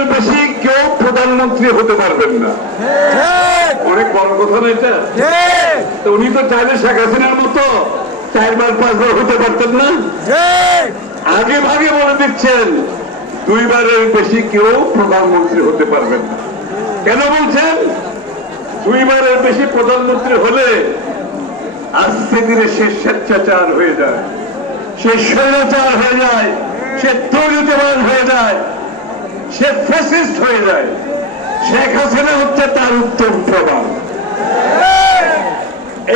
দুইবারের বেশি কেউ প্রধানমন্ত্রী হতে পারবেন না। অনেক বড় কথা না এটা। তো উনি তো চাইলে শেখ হাসিনার মতো 4 বার 5 বার হতে পারতেন না। আগে ভাগে বলে দিচ্ছেন দুইবারের বেশি কেউ প্রধানমন্ত্রী হতে পারবেন না। কেন বলছেন? দুইবারের বেশি প্রধানমন্ত্রী হলে আস্তে ধীরে সে স্বেচ্ছাচার হয়ে যায়, সে স্বৈরাচার হয়ে যায়, সে তৈরিবান হয়ে যায়, সে ফ্যাসিস্ট হয়ে যায়। শেখ হাসিনা হচ্ছে তার উত্তম প্রমাণ।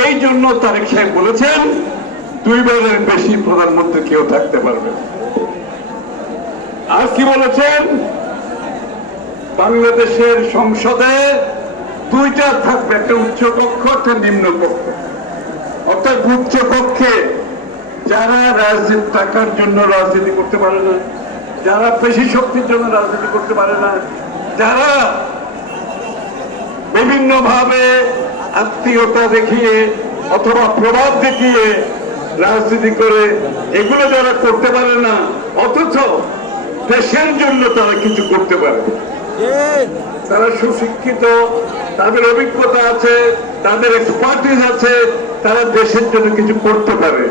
এই জন্য তারেক সাহেব বলেছেন দুইবারের বেশি প্রধানমন্ত্রী কেউ থাকতে পারবে। আর কি বলেছেন? বাংলাদেশের সংসদে দুইটা থাকবে, একটা উচ্চ কক্ষ, একটা নিম্ন কক্ষ। অর্থাৎ উচ্চ কক্ষে যারা রাজনীতি টাকার জন্য রাজনীতি করতে পারে না, যারা পেশি শক্তির জন্য রাজনীতি করতে পারে না, যারা বিভিন্ন ভাবে আত্মীয়তা দেখিয়ে অথবা প্রভাব দেখিয়ে রাজনীতি করে, এগুলো যারা করতে পারে না, অথচ দেশের জন্য তারা কিছু করতে পারে, তারা সুশিক্ষিত, তাদের অভিজ্ঞতা আছে, তাদের এক্সপার্টিস আছে, তারা দেশের জন্য কিছু করতে পারে,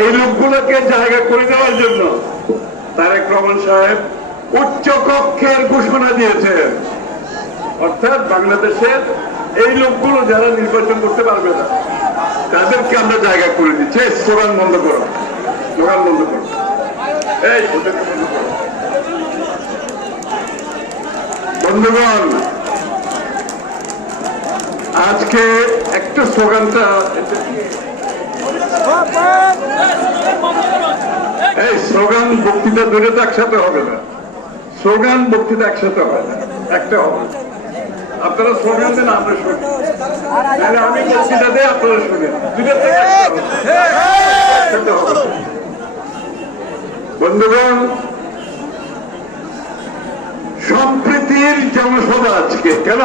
এই লোকগুলোকে জায়গা করে দেওয়ার জন্য তারেক রহমান সাহেব উচ্চ কক্ষের ঘোষণা দিয়েছেন। অর্থাৎ বাংলাদেশের এই লোকগুলো যারা নির্বাচন করতে পারবে না, তাদেরকে আমরা জায়গা করে দিচ্ছি। স্লোগান বন্ধ করো, স্লোগান বন্ধ করো, এই ওদেরকে বন্ধ করো। বন্ধুগণ, আজকে একটা স্লোগানটা, এই স্লোগান বক্তৃতা দুটো তো একসাথে হবে না, স্লোগান বক্তৃতা একসাথে হয় না, একটা হবে। আপনারা স্লোগান দেন, আমরা শুনি, আমি বক্তৃতা দেয়, আপনারা শুনেন, দুটো থেকে একসাথে হবে। বন্ধুগণ, সম্প্রীতির জনসভা আজকে। কেন?